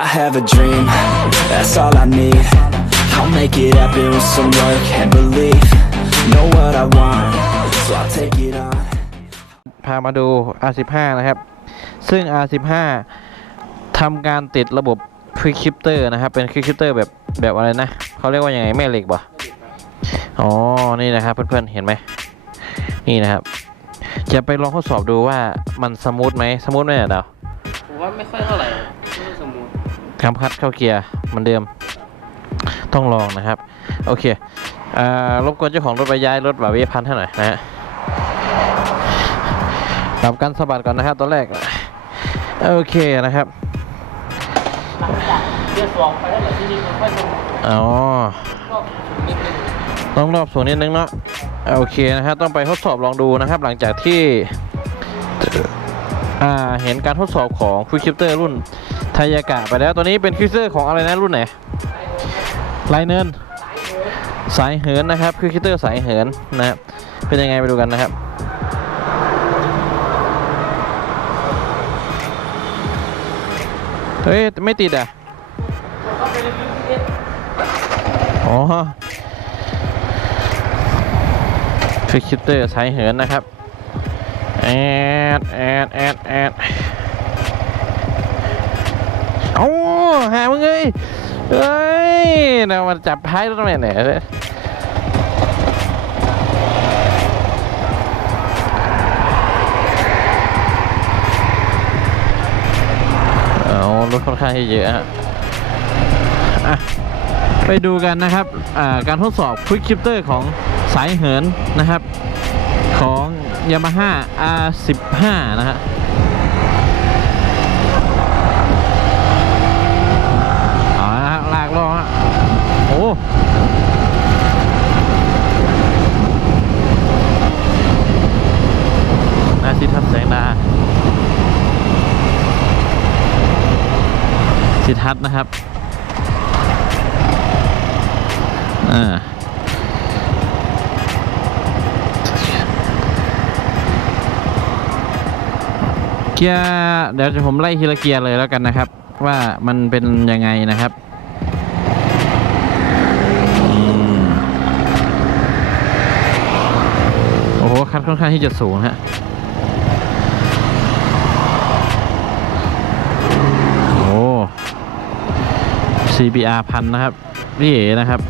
I have a dream, that's all I need. I'll make it happen with some work and belief. Know what I want, so I'll take it on. พามาดู R15 นะครับ ซึ่ง R15 ทำการติดระบบ Quick Shifter นะครับ เป็น Quick Shifter แบบแบบอะไรนะ เขาเรียกว่ายังไงแม่เหล็กบ่อ๋อ นี่นะครับ เพื่อนๆ เห็นไหม นี่นะครับ จะไปลองทดสอบดูว่ามันสมูทไหมสมูทไหมเนี่ยดา วผมว่าไม่ค่อยเท่าไหร่ไม่ค่อยสมูทคำพัดเข้าเกียร์เหมือนเดิม ต้องลองนะครับ โอเคอ่ารบกวนเจ้าของรถไปย้ายรถแบบเวพันให้หน่อยนะฮะปรับกันสะบัดก่อนนะครับตอนแรก โอเคนะครับหลังจากเดือนสองไปแล้วเหรอที่นี่มันค่อยสมูทอ๋อก็นิดนึงต้องรอบสูงนิดนึงเนาะโอเคนะครับต้องไปทดสอบลองดูนะครับ หลังจากที่อ่า เห็นการทดสอบของ Quick Shifter รุ่นไทยากะไปแล้วตัวนี้เป็น Quick Shifter ของอะไรนะรุ่นไหนไลเนิน สายเหินนะครับ Quick Shifter สายเหินนะครับเป็นยังไงไปดูกันนะครับเฮ้ย ไม่ติดอะ อ๋อฟิกชิปเตอร์สายเหินนะครับ แอดแอดแอดแอดโอ้หามึงเอ้ยเฮ้ยเรามาจับท้ายรถทำไมเนี่ยเอารถค่อนข้างเยอะฮะอะไปดูกันนะครับการทดสอบ Quick Shifter ของสายเหินนะครับ ของ Yamaha R15 นะฮะเอาละลากล้อฮะโอ้นาสิทัศน์แสงดาสิทัศน์นะครับ อ่า กียร์เดี๋ยวจะผมไล่ทีละเกียร์เลยแล้วกันนะครับ ว่ามันเป็นยังไงนะครับอโอ้โหคัดค่อนข้างที่จะสูงฮะโอ้ CBR พันนะครับพี่เอ๋นะครับ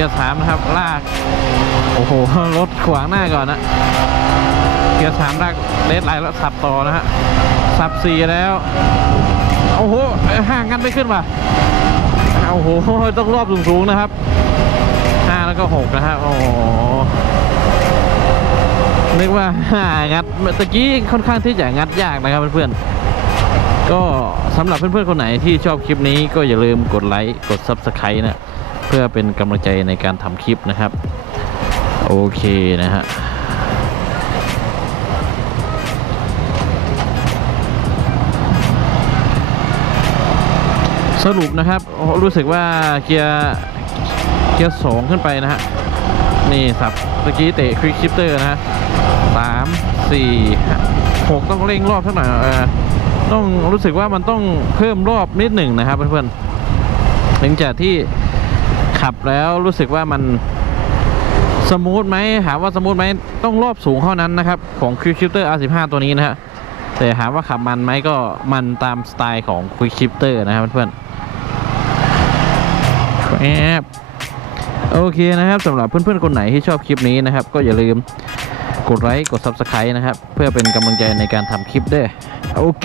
กียร์สามนะครับ ลาก โอ้โห รถขวางหน้าก่อนนะ เกียร์สามลากเลสไลน์แล้วสับต่อนะฮะ สับสี่แล้ว โอ้โหห่างกันไม่ขึ้นว่ะโอ้โห ต้องรอบสูงๆนะครับห้าแล้วก็หกนะฮะ โอ้โหนึกว่าห้างัดตะกี้ค่อนข้างที่จะงัดยากนะครับเพื่อนๆ ก็สำหรับเพื่อนๆ คนไหนที่ชอบคลิปนี้ก็อย่าลืมกดไลค์ กด Subscribe นะ เพื่อเป็นกำลังใจในการทำคลิปนะครับ โอเคนะฮะสรุปนะครับรู้สึกว่าเกียร์เกียร์สองขึ้นไปนะฮะนี่สับเมื่อกี้เตะควิกชิปเตอร์นะฮะสามสี่ห้าหกต้องเร่งรอบสักหน่อยเออต้องรู้สึกว่ามันต้องเพิ่มรอบนิดหนึ่งนะครับเพื่อนๆหลังจากที่ ขับแล้วรู้สึกว่ามันสมูทไหมถามว่าสมูทไหมต้องรอบสูงเท่านั้นนะครับ ของควิกชิปเตอร์ R15 ตัวนี้นะฮะแต่ถามว่าขับมันไหมก็มันตามสไตล์ของ Quick Shifter นะครับเพื่อนแอบโอเคนะครับสำหรับเพื่อนๆคนไหนที่ชอบคลิปนี้นะครับ ก็อย่าลืมกดไลค์กด Subscribe นะครับ เพื่อเป็นกำลังใจในการทำคลิปด้วยโอเค